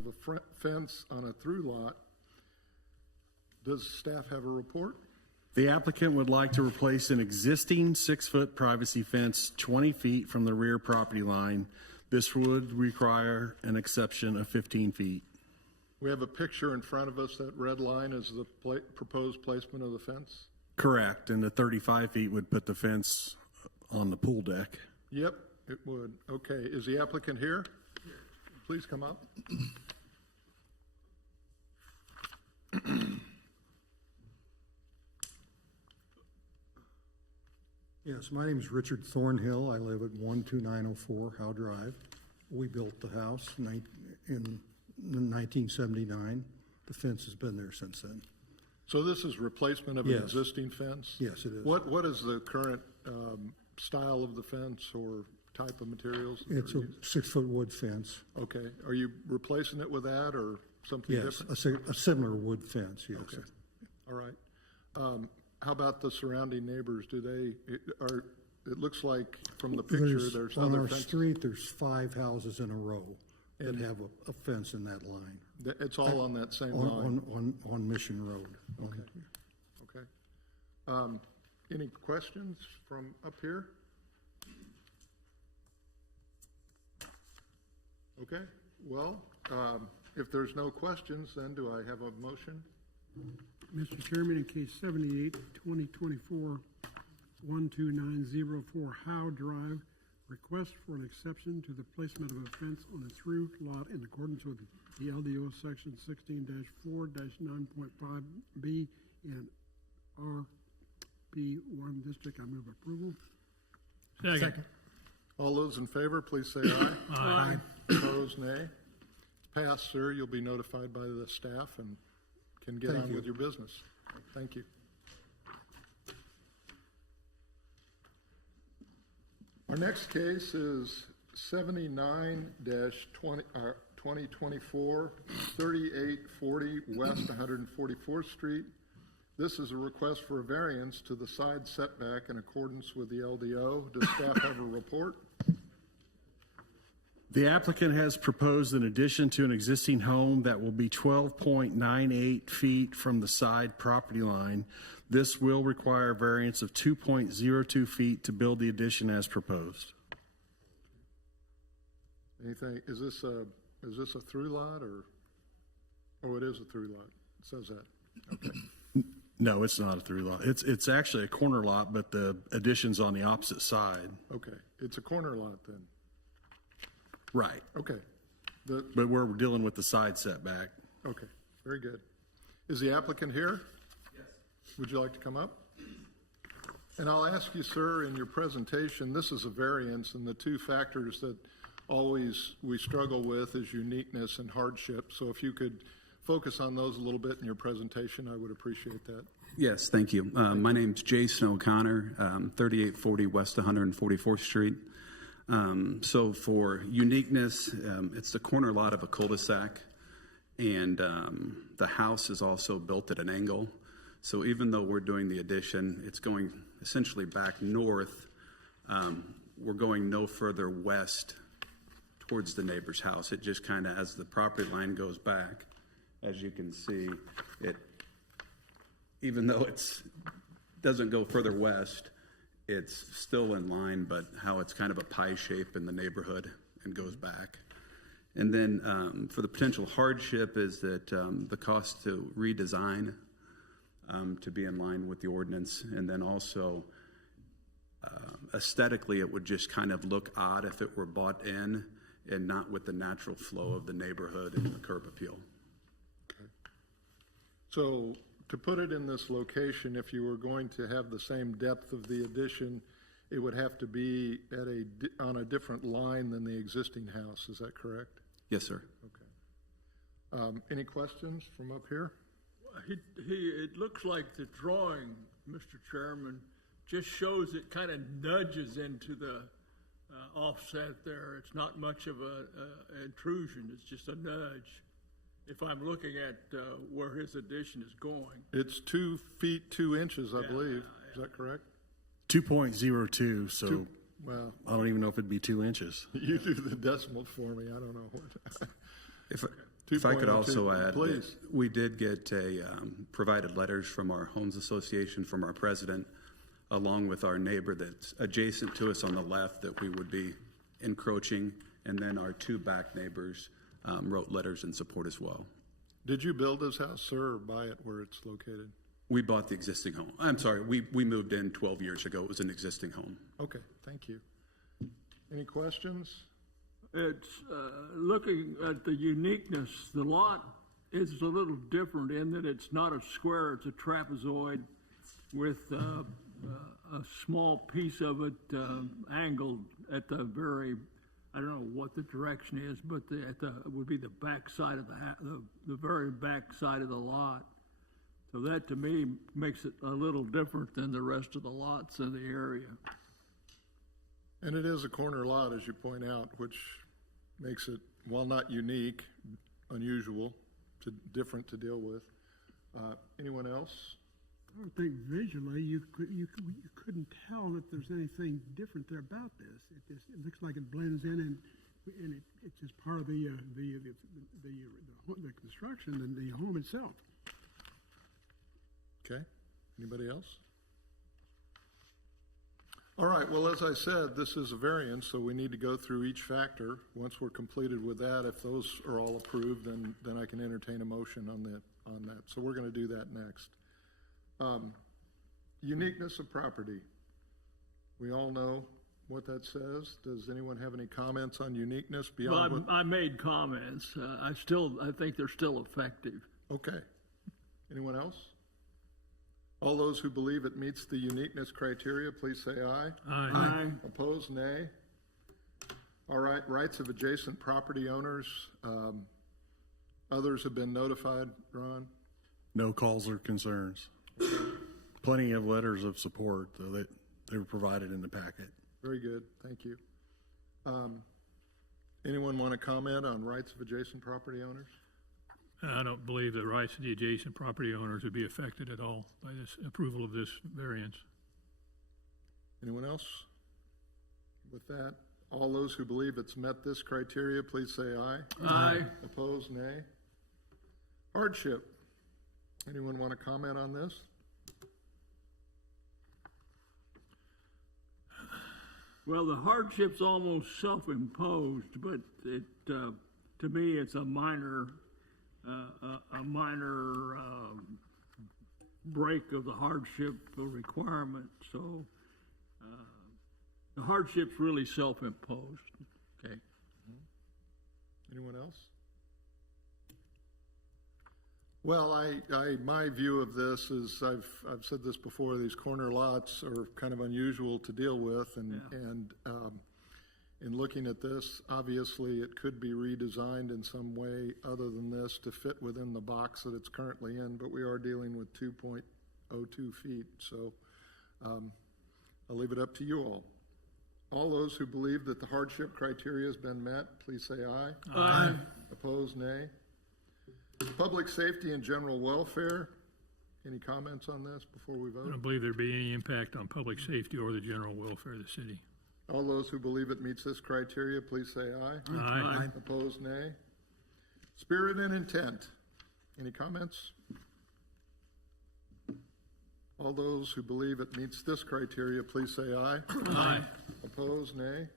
of a fence on a through lot. Does staff have a report? The applicant would like to replace an existing 6-foot privacy fence 20 feet from the rear property line. This would require an exception of 15 feet. We have a picture in front of us. That red line is the proposed placement of the fence? Correct, and the 35 feet would put the fence on the pool deck. Yep, it would. Okay, is the applicant here? Please come up. Yes, my name is Richard Thornhill. I live at 12904 Howe Drive. We built the house in 1979. The fence has been there since then. So this is replacement of an Yes. existing fence? Yes, it is. What is the current style of the fence or type of materials? It's a 6-foot wood fence. Okay. Are you replacing it with that or something Yes, different? a similar wood fence, yes. Okay. All right. How about the surrounding neighbors? It looks like from the picture there's on other our fences. street, there's 5 houses in a row that have a fence in that line. It's all on that same line? On Mission Road. Okay. Okay. Any questions from up here? Okay. Well, if there's no questions, then do I have a motion? Mr. Chairman, in case 78-2024, 12904 Howe Drive, request for an exception to the placement of a fence on a through lot in accordance with the LDO section 16-4-9.5B and RP1 district. I move approval. Second. All those in favor, please say aye. Aye. Opposed, nay. Passed, sir. You'll be notified by the staff and can get on with your business. Thank you. Our next case is 79-2024, 3840 West 144th Street. This is a request for a variance to the side setback in accordance with the LDO. Does staff have a report? The applicant has proposed an addition to an existing home that will be 12.98 feet from the side property line. This will require a variance of 2.02 feet to build the addition as proposed. Anything, is this a through lot or, oh, it is a through lot. It says that. Okay. No, it's not a through lot. It's actually a corner lot, but the addition's on the opposite side. Okay. It's a corner lot then. Right. Okay. But we're dealing with the side setback. Okay. Very good. Is the applicant here? Yes. Would you like to come up? And I'll ask you, sir, in your presentation, this is a variance, and the two factors that always we struggle with is uniqueness and hardship. So if you could focus on those a little bit in your presentation, I would appreciate that. Yes, thank you. My name's Jason O'Connor, 3840 West 144th Street. So for uniqueness, it's the corner lot of a cul-de-sac, and the house is also built at an angle. So even though we're doing the addition, it's going essentially back north. We're going no further west towards the neighbor's house. It just kind of, as the property line goes back, as you can see, even though it doesn't go further west, it's still in line, but how it's kind of a pie shape in the neighborhood and goes back. And then for the potential hardship is that the cost to redesign to be in line with the ordinance, and then also aesthetically it would just kind of look odd if it were bought in and not with the natural flow of the neighborhood and the curb appeal. Okay. So to put it in this location, if you were going to have the same depth of the addition, it would have to be on a different line than the existing house. Is that correct? Yes, sir. Okay. Any questions from up here? It looks like the drawing, Mr. Chairman, just shows it kind of nudges into the offset there. It's not much of a intrusion. It's just a nudge. If I'm looking at where his addition is going. It's 2 feet 2 inches, I believe. Is that correct? 2.02, so Well, I don't even know if it'd be 2 inches. you do the decimal for me. I don't know what. If I could 2.02, also add, please. that we did get provided letters from our Homes Association, from our president, along with our neighbor that's adjacent to us on the left, that we would be encroaching, and then our two back neighbors wrote letters in support as well. Did you build this house, sir, or buy it where it's located? We bought the existing home. I'm sorry, we moved in 12 years ago. It was an existing home. Okay, thank you. Any questions? It's, looking at the uniqueness, the lot is a little different in that it's not a square, it's a trapezoid with a small piece of it angled at the very, I don't know what the direction is, but it would be the back side of the very back side of the lot. So that to me makes it a little different than the rest of the lots in the area. And it is a corner lot, as you point out, which makes it, while not unique, unusual, different to deal with. Anyone else? I don't think visually you couldn't tell that there's anything different there about this. It looks like it blends in and it's just part of the construction and the home itself. Okay, anybody else? All right, well, as I said, this is a variance, so we need to go through each factor. Once we're completed with that, if those are all approved, then I can entertain a motion on that. So we're going to do that next. Uniqueness of property. We all know what that says. Does anyone have any comments on uniqueness beyond Well, what? I made comments. I think they're still effective. Okay. Anyone else? All those who believe it meets the uniqueness criteria, please say aye. Aye. Opposed, nay. All right, rights of adjacent property owners. Others have been notified, Ron? No calls or concerns. Plenty of letters of support, though, that they were provided in the packet. Very good, thank you. Anyone want to comment on rights of adjacent property owners? I don't believe the rights of the adjacent property owners would be affected at all by this approval of this variance. Anyone else? With that, all those who believe it's met this criteria, please say aye. Aye. Opposed, nay. Hardship. Anyone want to comment on this? Well, the hardship's almost self-imposed, but to me, it's a minor break of the hardship requirement. So the hardship's really self-imposed. Okay. Anyone else? Well, my view of this is, I've said this before, these corner lots are kind of unusual to deal with, and in looking at this, obviously it could be redesigned in some way other than this to fit within the box that it's currently in, but we are dealing with 2.02 feet, so I'll leave it up to you all. All those who believe that the hardship criteria has been met, please say aye. Aye. Opposed, nay. Public safety and general welfare. Any comments on this before we I vote? don't believe there'd be any impact on public safety or the general welfare of the city. All those who believe it meets this criteria, please say aye. Aye. Opposed, nay. Spirit and intent. Any comments? All those who believe it meets this criteria, please say aye. Aye. Opposed, nay.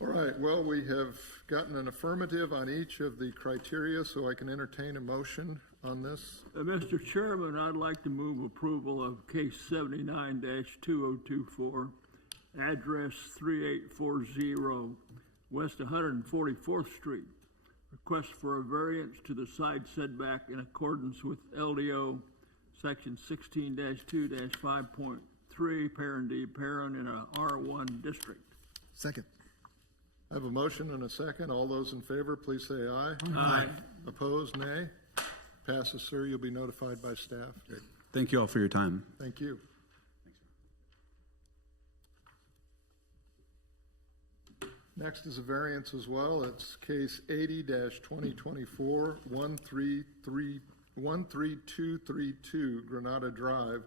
All right, well, we have gotten an affirmative on each of the criteria, so I can entertain a motion on this. Mr. Chairman, I'd like to move approval of case 79-2024, address 3840 West 144th Street. Request for a variance to the side setback in accordance with LDO section 16-2-5.3, parent D, parent in a R1 district. Second. I have a motion and a second. All those in favor, please say aye. Aye. Opposed, nay. Passes, sir. You'll be notified by staff. Thank you all for your time. Thank you. Next is a variance as well. It's case 80-2024, 13232 Granada Drive.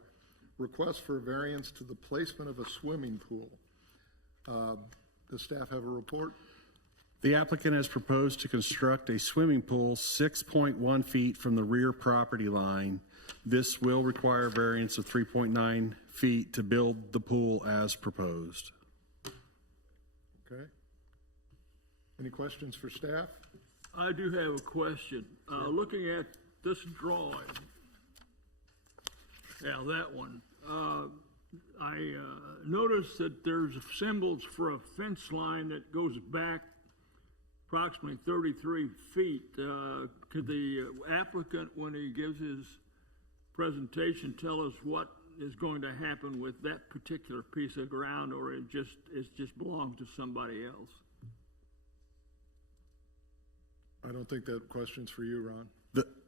Request for a variance to the placement of a swimming pool. Does staff have a report? The applicant has proposed to construct a swimming pool 6.1 feet from the rear property line. This will require variance of 3.9 feet to build the pool as proposed. Okay. Any questions for staff? I do have a question. Looking at this drawing, yeah, that one, I noticed that there's symbols for a fence line that goes back approximately 33 feet. Could the applicant, when he gives his presentation, tell us what is going to happen with that particular piece of ground, or it just belongs to somebody else? I don't think that question's for you, Ron.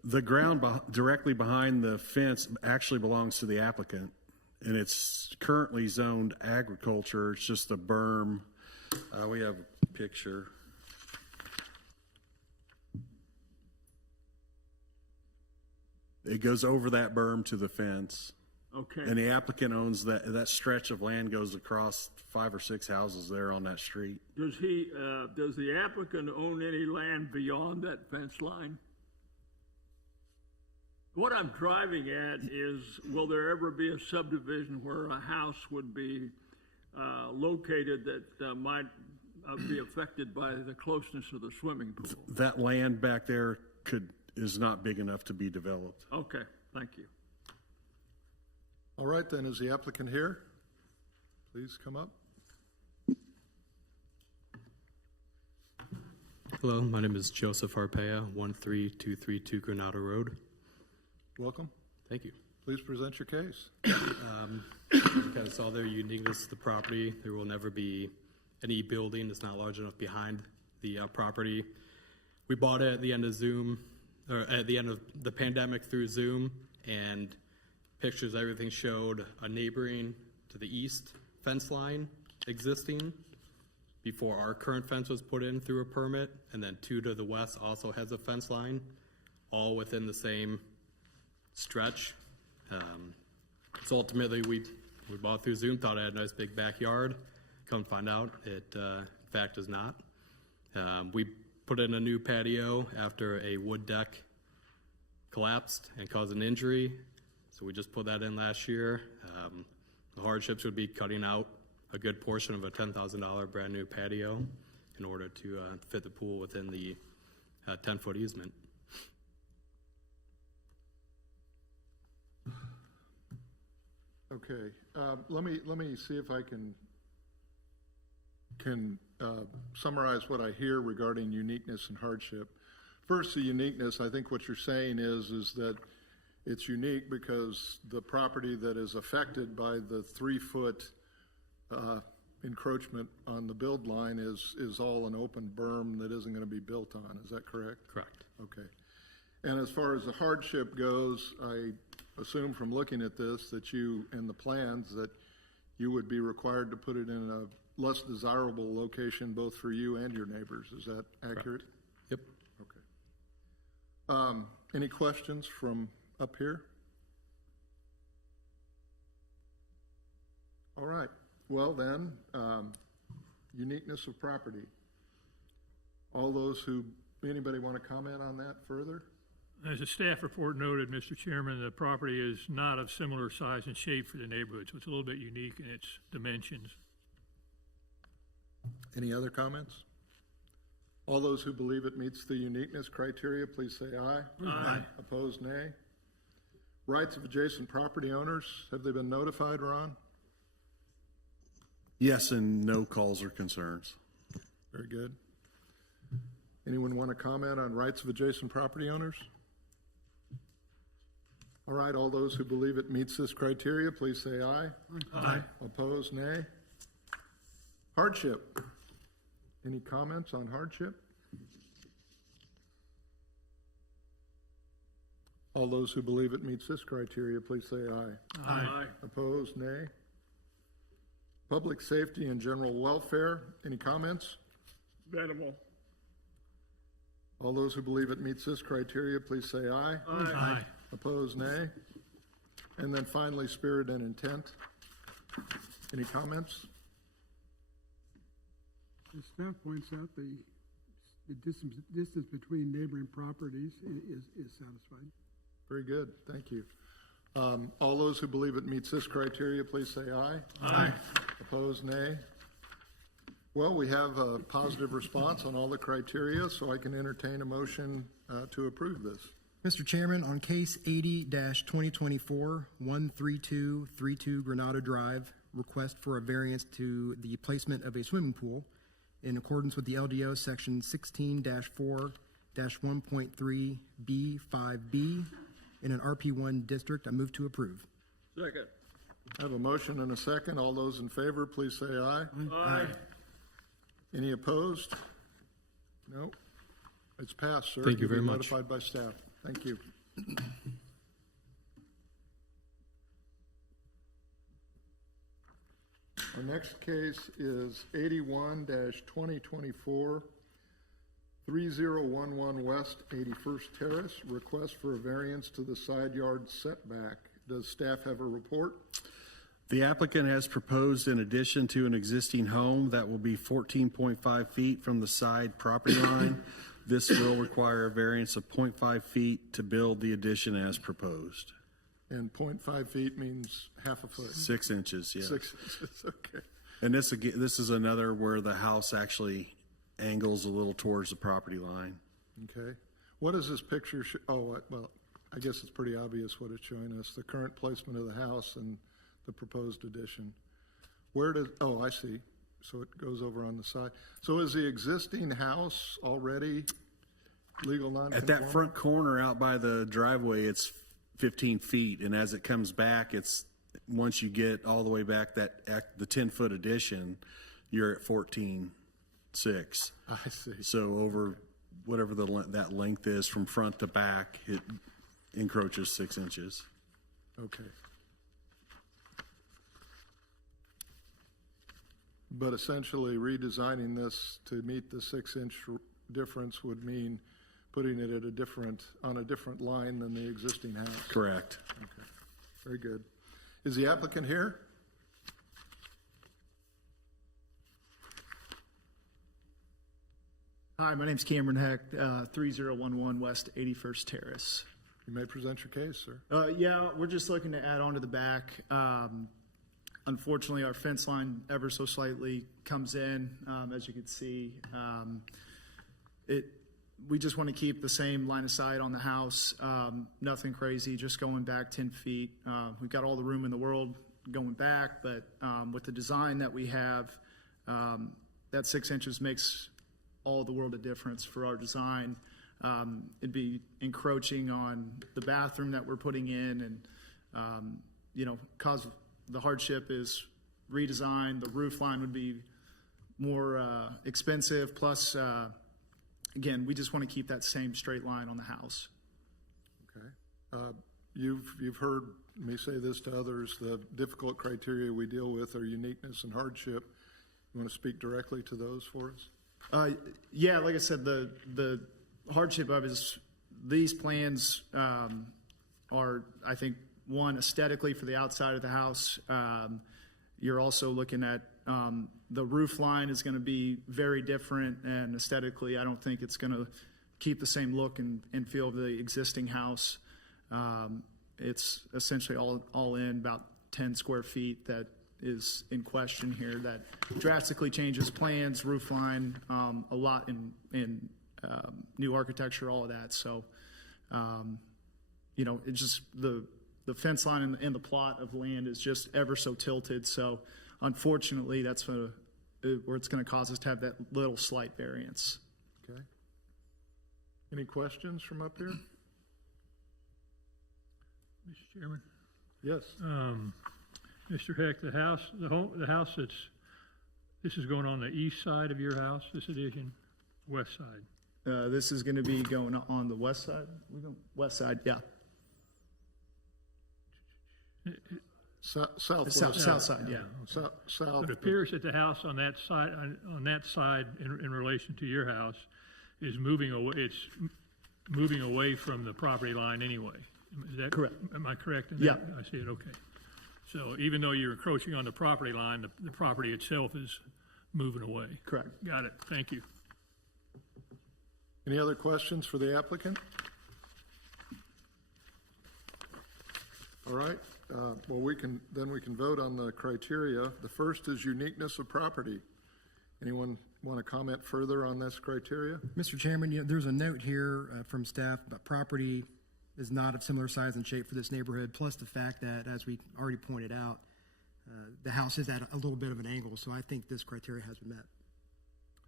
The ground directly behind the fence actually belongs to the applicant, and it's currently zoned agriculture. It's just a berm. We have a picture. It goes over that berm to the fence. Okay. And the applicant owns that stretch of land goes across 5 or 6 houses there on that street. Does the applicant own any land beyond that fence line? What I'm driving at is, will there ever be a subdivision where a house would be located that might be affected by the closeness of the swimming pool? That land back there is not big enough to be developed. Okay, thank you. All right, then, is the applicant here? Please come up. Hello, my name is Joseph Arpaia, 13232 Granada Road. Welcome. Thank you. Please present your case. As you kind of saw there, uniqueness of the property. There will never be any building that's not large enough behind the property. We bought it at the end of the pandemic through Zoom, and pictures, everything showed a neighboring to the east fence line existing before our current fence was put in through a permit, and then 2 to the west also has a fence line, all within the same stretch. So ultimately we bought through Zoom, thought it had a nice big backyard. Come find out it in fact is not. We put in a new patio after a wood deck collapsed and caused an injury. So we just put that in last year. The hardships would be cutting out a good portion of a $10,000 brand new patio in order to fit the pool within the 10-foot easement. Okay, let me see if I can summarize what I hear regarding uniqueness and hardship. First, the uniqueness, I think what you're saying is that it's unique because the property that is affected by the 3-foot encroachment on the build line is all an open berm that isn't going to be built on. Is that correct? Correct. Okay. And as far as the hardship goes, I assume from looking at this that you, and the plans, that you would be required to put it in a less desirable location both for you and your neighbors. Is that accurate? Correct. Yep. Okay. Any questions from up here? All right. Well then, uniqueness of property. Anybody want to comment on that further? As the staff report noted, Mr. Chairman, the property is not of similar size and shape for the neighborhood, so it's a little bit unique in its dimensions. Any other comments? All those who believe it meets the uniqueness criteria, please say aye. Aye. Opposed, nay. Rights of adjacent property owners, have they been notified, Ron? Yes, and no calls or concerns. Very good. Anyone want to comment on rights of adjacent property owners? All right, all those who believe it meets this criteria, please say aye. Aye. Opposed, nay. Hardship. Any comments on hardship? All those who believe it meets this criteria, please say aye. Aye. Opposed, nay. Public safety and general welfare, any comments? Venable. All those who believe it meets this criteria, please say aye. Aye. Opposed, nay. And then finally, spirit and intent. Any comments? The staff points out the the distance between neighboring properties is satisfied. Very good, thank you. All those who believe it meets this criteria, please say aye. Aye. Opposed, nay. Well, we have a positive response on all the criteria, so I can entertain a motion to approve this. Mr. Chairman, on case 80-2024, 13232 Granada Drive, request for a variance to the placement of a swimming pool in accordance with the LDO section 16-4-1.3B5B in an RP1 district. I move to approve. Second. I have a motion and a second. All those in favor, please say aye. Aye. Any opposed? No. It's passed, sir. Thank you You'll be very much. Notified by staff. Thank you. Our next case is 81-2024, 3011 West 81st Terrace, request for a variance to the side yard setback. Does staff have a report? The applicant has proposed an addition to an existing home that will be 14.5 feet from the side property line. This will require a variance of 0.5 feet to build the addition as proposed. And 0.5 feet means half a foot. 6 inches, yeah. 6 inches, okay. And this is another where the house actually angles a little towards the property line. Okay. What does this picture show? Oh, well, I guess it's pretty obvious what it's showing us, the current placement of the house and the proposed addition. Where does, oh, I see. So it goes over on the side. So is the existing house already legal non-conforming? At that front corner out by the driveway, it's 15 feet. And as it comes back, it's, once you get all the way back the 10-foot addition, you're at 14.6. I see. So over whatever that length is from front to back, it encroaches 6 inches. Okay. But essentially redesigning this to meet the 6-inch difference would mean putting it at on a different line than the existing house. Correct. Okay, very good. Is the applicant here? Hi, my name's Cameron Heck, 3011 West 81st Terrace. You may present your case, sir. Yeah, we're just looking to add on to the back. Unfortunately, our fence line ever so slightly comes in, as you can see. We just want to keep the same line of sight on the house. Nothing crazy, just going back 10 feet. We've got all the room in the world going back, but with the design that we have, that 6 inches makes all the world a difference for our design. It'd be encroaching on the bathroom that we're putting in, and cause the hardship is redesign. The roof line would be more expensive. Plus, again, we just want to keep that same straight line on the house. Okay. You've heard me say this to others. The difficult criteria we deal with are uniqueness and hardship. You want to speak directly to those for us? Yeah, like I said, the hardship of is these plans are, I think, one, aesthetically for the outside of the house. You're also looking at the roof line is going to be very different, and aesthetically, I don't think it's going to keep the same look and feel of the existing house. It's essentially all in about 10 square feet that is in question here. That drastically changes plans, roof line, a lot in new architecture, all of that. So, it's just the fence line and the plot of land is just ever so tilted. So unfortunately, that's where it's going to cause us to have that little slight variance. Okay. Any questions from up here? Mr. Chairman? Yes. Mr. Heck, the house this is going on the east side of your house, this addition, west side? This is going to be going on the west side. West side, yeah. Southwest. South side, yeah. South. It appears that the house on that side, in relation to your house, is moving away. It's moving away from the property line anyway. Is that correct? Am I correct in yeah. that? I see it. Okay. So even though you're encroaching on the property line, the property itself is moving away. Correct. Got it. Thank you. Any other questions for the applicant? All right, well, we can vote on the criteria. The first is uniqueness of property. Anyone want to comment further on this criteria? Mr. Chairman, there's a note here from staff about property is not of similar size and shape for this neighborhood, plus the fact that, as we already pointed out, the house is at a little bit of an angle, so I think this criteria has been met.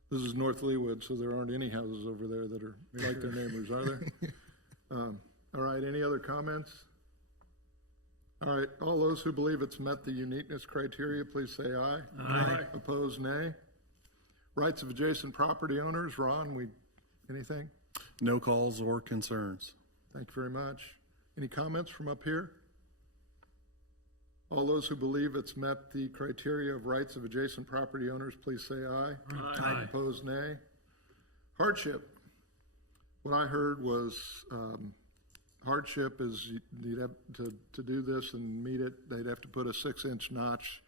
This is North Leawood, so there aren't any houses over there that are like their neighbors, are there? All right, any other comments? All right, all those who believe it's met the uniqueness criteria, please say aye. Aye. Opposed, nay. Rights of adjacent property owners, Ron, anything? No calls or concerns. Thank you very much. Any comments from up here? All those who believe it's met the criteria of rights of adjacent property owners, please say aye. Aye. Opposed, nay. Hardship. What I heard was hardship is you'd have to do this and meet it, they'd have to put a 6-inch notch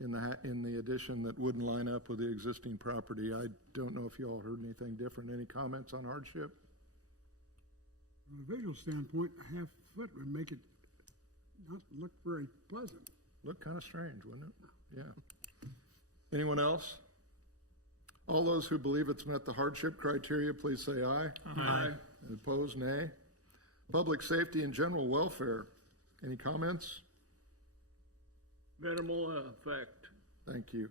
in the addition that wouldn't line up with the existing property. I don't know if you all heard anything different. Any comments on hardship? From a visual standpoint, a half foot would make it not look very pleasant. Look kind of strange, wouldn't it? Yeah. Anyone else? All those who believe it's met the hardship criteria, please say aye. Aye. And opposed, nay. Public safety and general welfare. Any comments? Minimal effect. Thank you.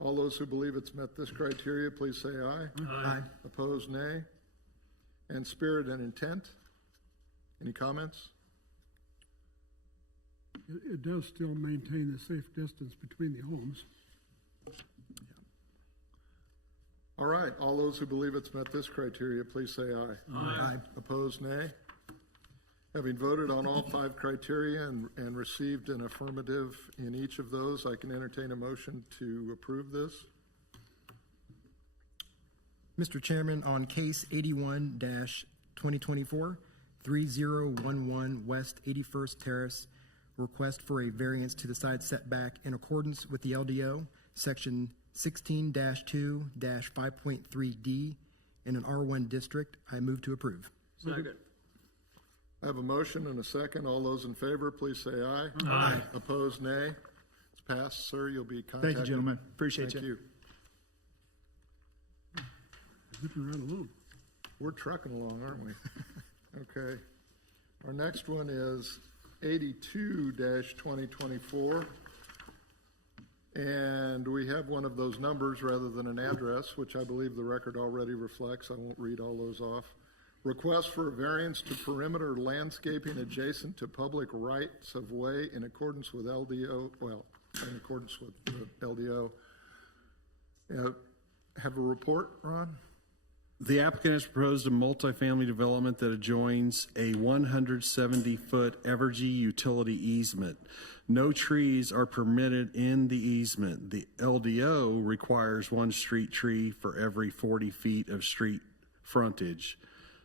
All those who believe it's met this criteria, please say aye. Aye. Opposed, nay. And spirit and intent. Any comments? It does still maintain the safe distance between the homes. All right, all those who believe it's met this criteria, please say aye. Aye. Opposed, nay. Having voted on all 5 criteria and received an affirmative in each of those, I can entertain a motion to approve this. Mr. Chairman, on case 81-2024, 3011 West 81st Terrace, request for a variance to the side setback in accordance with the LDO, section 16-2-5.3D in an R1 district, I move to approve. Second. I have a motion and a second. All those in favor, please say aye. Aye. Opposed, nay. It's passed, sir. You'll be contacted. Thank you, gentlemen. Appreciate Thank you. you. Zipping right along. We're trucking along, aren't we? Okay. Our next one is 82-2024. And we have one of those numbers rather than an address, which I believe the record already reflects. I won't read all those off. Request for a variance to perimeter landscaping adjacent to public rights of way in accordance with LDO, in accordance with the LDO. Have a report, Ron? The applicant has proposed a multifamily development that adjoins a 170-foot Evergy utility easement. No trees are permitted in the easement. The LDO requires 1 street tree for every 40 feet of street frontage.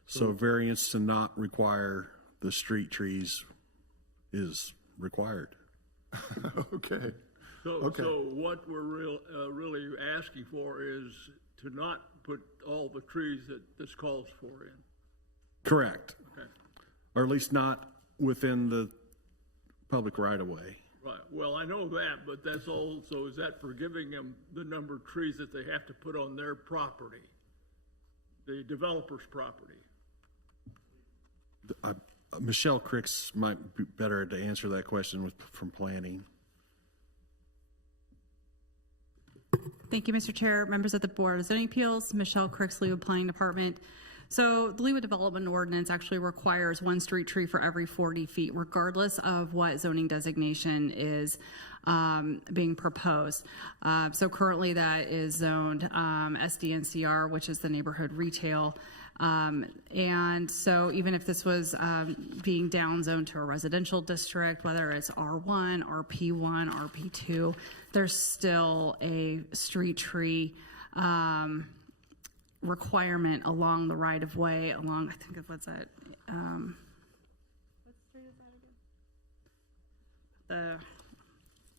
So variance to not require the street trees is required. Okay. So what we're really asking for is to not put all the trees that this calls for in. Correct. Okay. Or at least not within the public right-of-way. Right. Well, I know that, but that's also, is that for giving them the number of trees that they have to put on their property, the developer's property? Michelle Cricks might be better to answer that question from planning. Thank you, Mr. Chair, members of the Board of Zoning Appeals, Michelle Cricks, Leawood Planning Department. So the Leawood Development Ordinance actually requires 1 street tree for every 40 feet, regardless of what zoning designation is being proposed. So currently that is zoned SDNCR, which is the neighborhood retail. And so even if this was being downzoned to a residential district, whether it's R1, RP1, RP2, there's still a street tree requirement along the right-of-way, along, I think of what's that? What street is that again?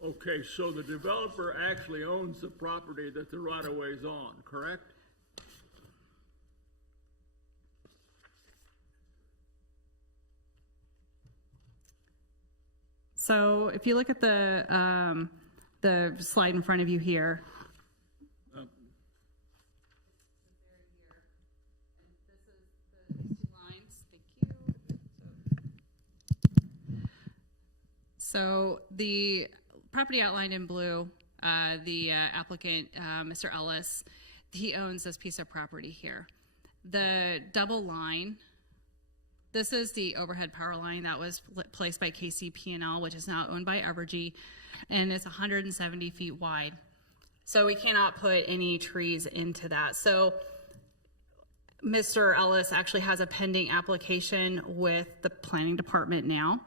Okay, so the developer actually owns the property that the right-of-way is on, correct? So if you look at the slide in front of you here. So the property outlined in blue, the applicant, Mr. Ellis, he owns this piece of property here. The double line, this is the overhead power line that was placed by KCP&L, which is now owned by Evergy, and it's 170 feet wide. So we cannot put any trees into that. So Mr. Ellis actually has a pending application with the planning department now,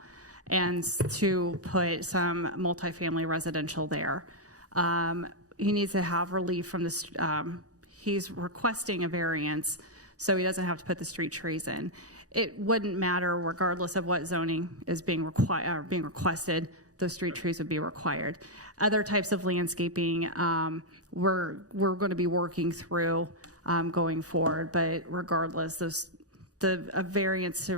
and to put some multifamily residential there. He needs to have relief from this, he's requesting a variance, so he doesn't have to put the street trees in. It wouldn't matter regardless of what zoning is being requested, those street trees would be required. Other types of landscaping, we're going to be working through going forward, but regardless, a variance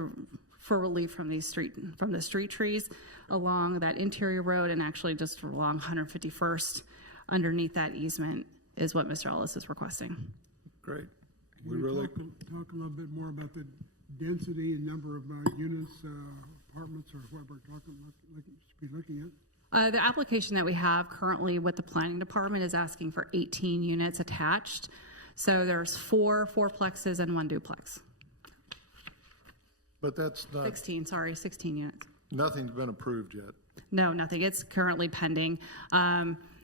for relief from the street trees along that interior road, and actually just along 151st underneath that easement is what Mr. Ellis is requesting. Great. Can you talk a little bit more about the density and number of units, apartments, or what we're looking at? The application that we have currently with the planning department is asking for 18 units attached. So there's 4 fourplexes and 1 duplex. But that's not, 16 units. nothing's been approved yet. No, nothing. It's currently pending.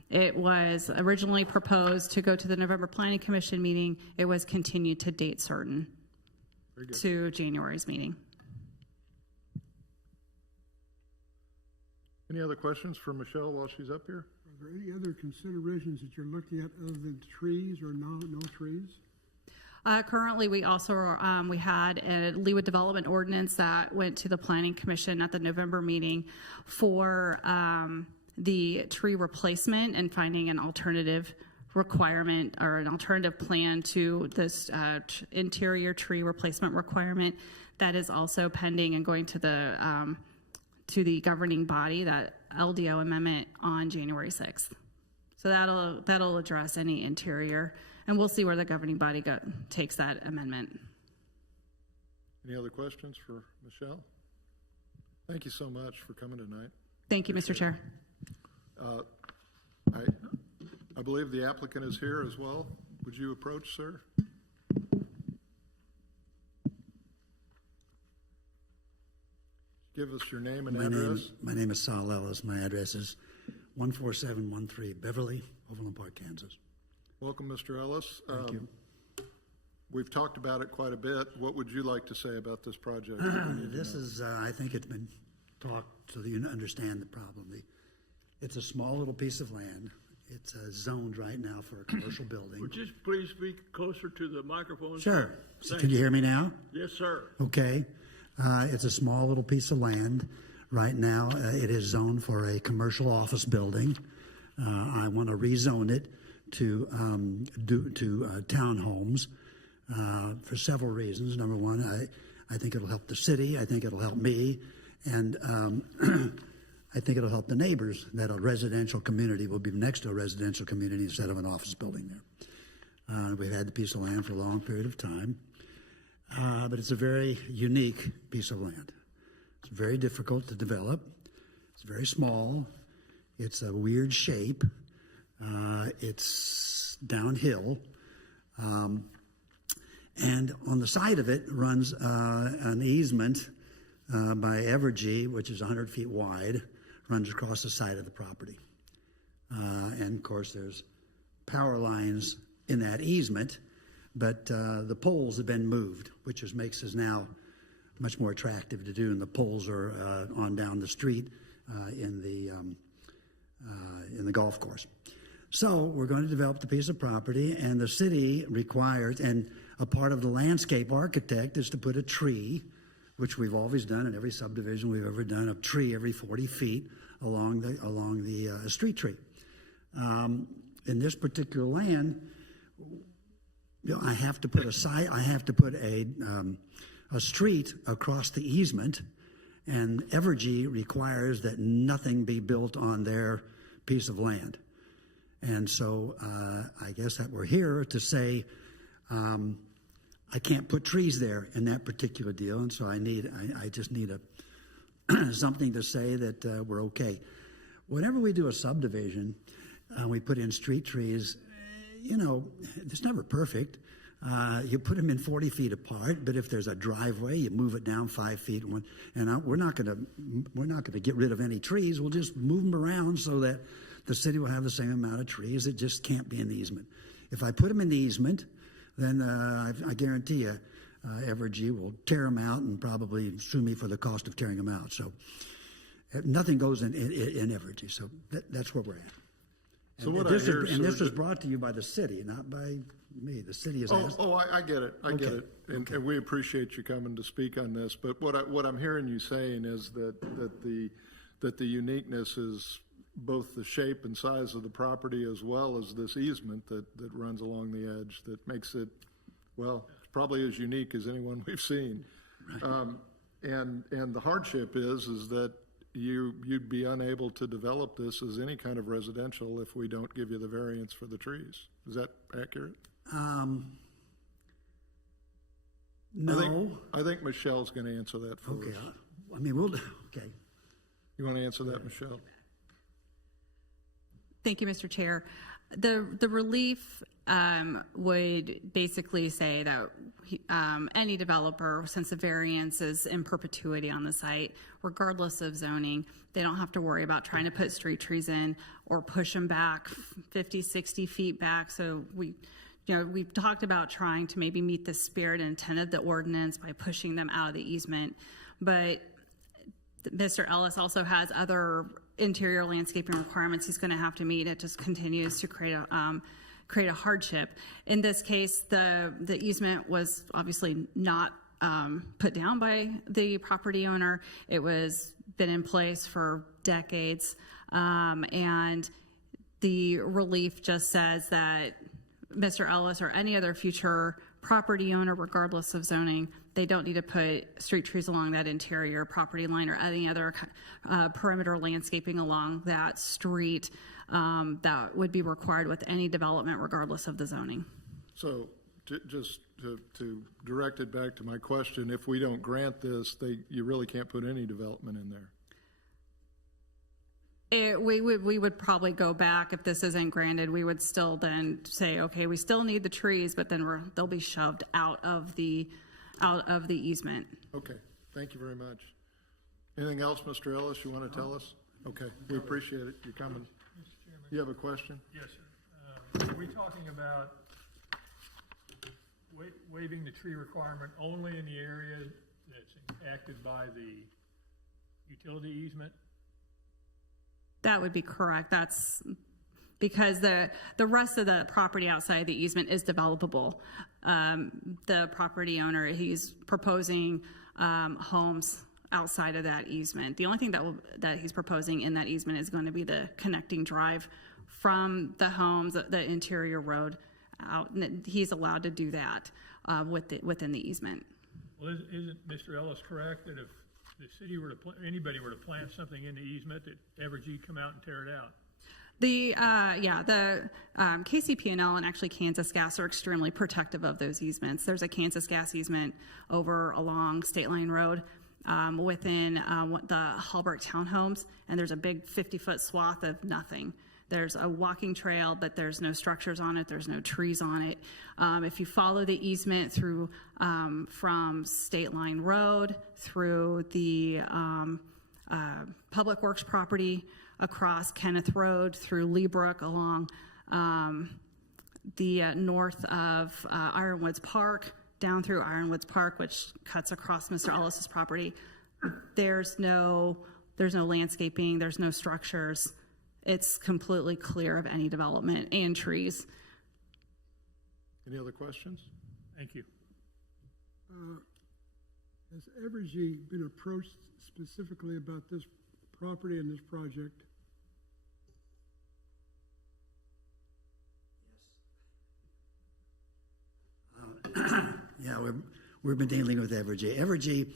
It was originally proposed to go to the November Planning Commission meeting. It was continued to date certain to January's meeting. Any other questions for Michelle while she's up here? Are there any other considerations that you're looking at other than trees or no trees? Currently, we also we had a Leawood Development Ordinance that went to the Planning Commission at the November meeting for the tree replacement and finding an alternative requirement or an alternative plan to this interior tree replacement requirement. That is also pending and going to the governing body, that LDO amendment, on January 6th. So that'll address any interior, and we'll see where the governing body takes that amendment. Any other questions for Michelle? Thank you so much for coming tonight. Thank you, Mr. Chair. I believe the applicant is here as well. Would you approach, sir? Give us your name and address. My name is Sal Ellis. My address is 14713 Beverly, Overland Park, Kansas. Welcome, Mr. Ellis. Thank you. We've talked about it quite a bit. What would you like to say about this project? This is, I think it's been talked so that you understand the problem. It's a small little piece of land. It's zoned right now for a commercial building. Would you please speak closer to the microphone? Sure. So can you hear me now? Yes, sir. Okay. It's a small little piece of land. Right now, it is zoned for a commercial office building. I want to rezone it to townhomes for several reasons. Number one, I think it'll help the city. I think it'll help me. And I think it'll help the neighbors that a residential community will be next to a residential community instead of an office building there. We've had the piece of land for a long period of time. But it's a very unique piece of land. It's very difficult to develop. It's very small. It's a weird shape. It's downhill. And on the side of it runs an easement by Evergy, which is 100 feet wide, runs across the side of the property. And of course, there's power lines in that easement. But the poles have been moved, which makes us now much more attractive to do. And the poles are on down the street in the golf course. So we're going to develop the piece of property, and the city requires, and a part of the landscape architect is to put a tree, which we've always done in every subdivision we've ever done, a tree every 40 feet along the street tree. In this particular land, I have to put a street across the easement, And Evergy requires that nothing be built on their piece of land. And so I guess that we're here to say I can't put trees there in that particular deal, and so I just need something to say that we're okay. Whenever we do a subdivision, we put in street trees, it's never perfect. You put them in 40 feet apart, but if there's a driveway, you move it down 5 feet. And we're not going to get rid of any trees. We'll just move them around so that the city will have the same amount of trees. It just can't be in the easement. If I put them in the easement, then I guarantee you, Evergy will tear them out and probably sue me for the cost of tearing them out. So nothing goes in Evergy. So that's where we're at. So and what this I hear, is, and this was brought to you by the city, not by me. The city is asked. I get it. I get it. And we appreciate you coming to speak on this. But what I'm hearing you saying is that the uniqueness is both the shape and size of the property as well as this easement that runs along the edge that makes it, well, probably as unique as anyone we've seen. Right. And the hardship is that you'd be unable to develop this as any kind of residential if we don't give you the variance for the trees. Is that accurate? No. I think Michelle's going to answer that for us. Okay. Okay. You want to answer that, Michelle? Thank you, Mr. Chair. The relief would basically say that any developer, since the variance is in perpetuity on the site, regardless of zoning, they don't have to worry about trying to put street trees in or push them back 50, 60 feet back. So we've talked about trying to maybe meet the spirit and intent of the ordinance by pushing them out of the easement. But Mr. Ellis also has other interior landscaping requirements he's going to have to meet. It just continues to create a hardship. In this case, the easement was obviously not put down by the property owner. It was been in place for decades, and the relief just says that Mr. Ellis or any other future property owner, regardless of zoning, they don't need to put street trees along that interior property line or any other perimeter landscaping along that street that would be required with any development, regardless of the zoning. So just to direct it back to my question, if we don't grant this, you really can't put any development in there. We would probably go back if this isn't granted. We would still then say, okay, we still need the trees, but then they'll be shoved out of the easement. Okay, thank you very much. Anything else, Mr. Ellis, you want to tell us? Okay, we appreciate it. You're coming. You have a question? Yes, sir. Are we talking about waiving the tree requirement only in the area that's acted by the utility easement? That would be correct. That's because the rest of the property outside the easement is developable. The property owner, he's proposing homes outside of that easement. The only thing that he's proposing in that easement is going to be the connecting drive from the homes, the interior road out. And he's allowed to do that within the easement. Well, isn't Mr. Ellis correct that if the city were to anybody were to plant something in the easement, that Evergy come out and tear it out? The KCP&L and actually Kansas Gas are extremely protective of those easements. There's a Kansas Gas easement over along State Line Road within the Hallbrook townhomes, and there's a big 50-foot swath of nothing. There's a walking trail, but there's no structures on it. There's no trees on it. If you follow the easement through from State Line Road through the Public Works property, across Kenneth Road, through Leebrook, along the north of Ironwoods Park, down through Ironwoods Park, which cuts across Mr. Ellis's property, there's no landscaping, there's no structures. It's completely clear of any development and trees. Any other questions? Thank you. Has Evergy been approached specifically about this property and this project? Yeah, we've been dealing with Evergy. Evergy,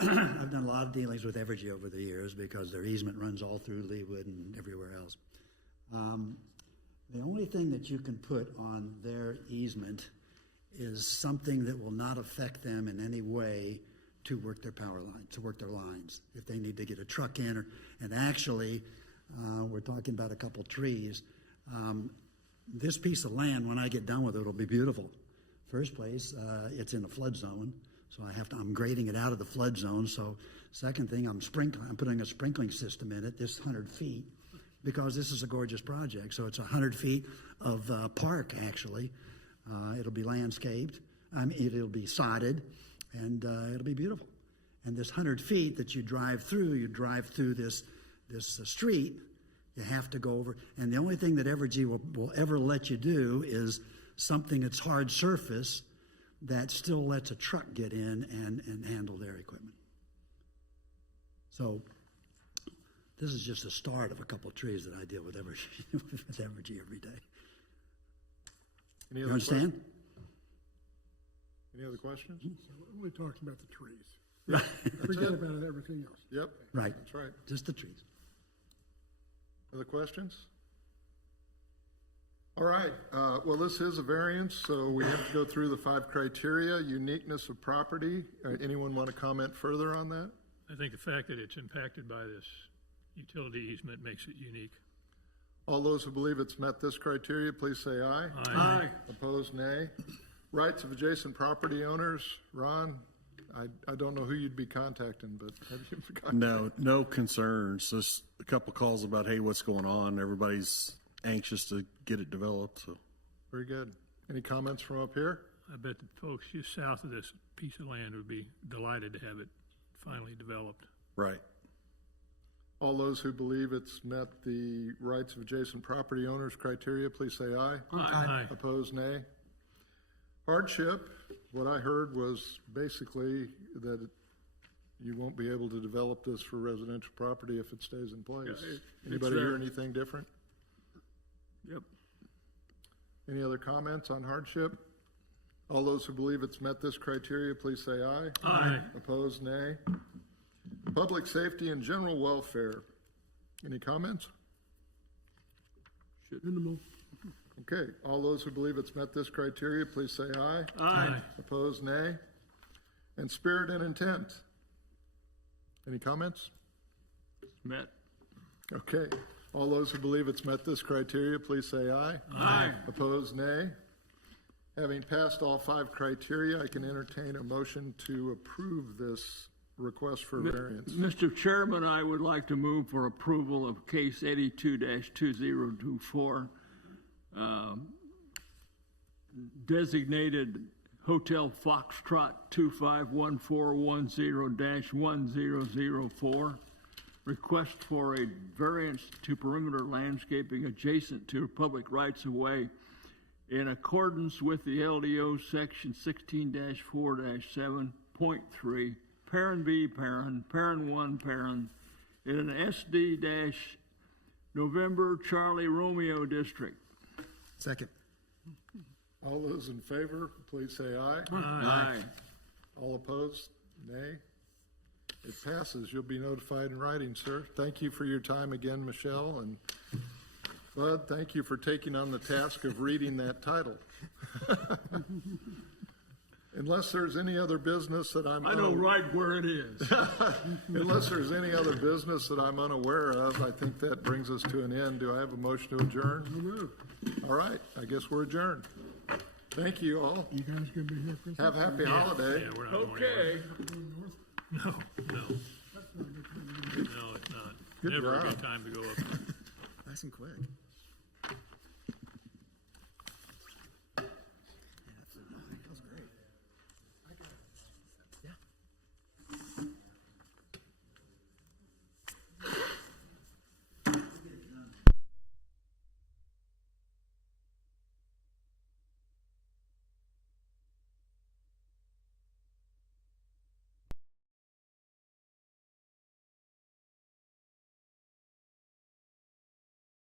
I've done a lot of dealings with Evergy over the years because their easement runs all through Leawood and everywhere else. The only thing that you can put on their easement is something that will not affect them in any way to work their power line, to work their lines. If they need to get a truck in, and actually, we're talking about a couple trees. This piece of land, when I get done with it, it'll be beautiful. First place, it's in a flood zone, so I'm grading it out of the flood zone. So second thing, I'm putting a sprinkling system in it, this 100 feet, because this is a gorgeous project. So it's 100 feet of park, actually. It'll be landscaped. It'll be sodded, and it'll be beautiful. And this 100 feet that you drive through this street. You have to go over, and the only thing that Evergy will ever let you do is something that's hard surface that still lets a truck get in and handle their equipment. So this is just the start of a couple of trees that I deal with Evergy every day. You understand? Any other questions? So we're only talking about the trees. Right. Forget about everything else. Yep. Right. That's right. Just the trees. Other questions? All right, well, this is a variance, so we have to go through the 5 criteria. Uniqueness of property. Anyone want to comment further on that? I think the fact that it's impacted by this utility easement makes it unique. All those who believe it's met this criteria, please say aye. Aye. Opposed, nay. Rights of adjacent property owners. Ron, I don't know who you'd be contacting, but have you contacted? No concerns. Just a couple calls about, hey, what's going on? Everybody's anxious to get it developed. So Very good. Any comments from up here? I bet the folks just south of this piece of land would be delighted to have it finally developed. right. All those who believe it's met the rights of adjacent property owners criteria, please say aye. Aye. Opposed, nay. Hardship, what I heard was basically that you won't be able to develop this for residential property if it stays in place. Anybody hear anything different? Yep. Any other comments on hardship? All those who believe it's met this criteria, please say aye. Aye. Opposed, nay. Public safety and general welfare. Any comments? Minimal. Okay, all those who believe it's met this criteria, please say aye. Aye. Opposed, nay. And spirit and intent. Any comments? Met. Okay, all those who believe it's met this criteria, please say aye. Aye. Opposed, nay. Having passed all 5 criteria, I can entertain a motion to approve this request for variance. Mr. Chairman, I would like to move for approval of case 82-2024, designated Hotel Foxtrot 251410-1004, request for a variance to perimeter landscaping adjacent to public rights-of-way in accordance with the LDO section 16-4-7.3, parent B, parent 1, parent, in an SD November Charlie Romeo district. Second. All those in favor, please say aye. Aye. All opposed, nay. It passes. You'll be notified in writing, sir. Thank you for your time again, Michelle, and Bud, thank you for taking on the task of reading that title. Unless there's any other business that I know right where it is. Unless there's any other business that I'm unaware of, I think that brings us to an end. Do I have a motion to adjourn? All right, I guess we're adjourned. Thank you all. You guys gonna be here for Have a happy holiday. Yeah, we're not going Okay. anywhere. No, it's not. Good Never a job. good time to go up. Nice and quick.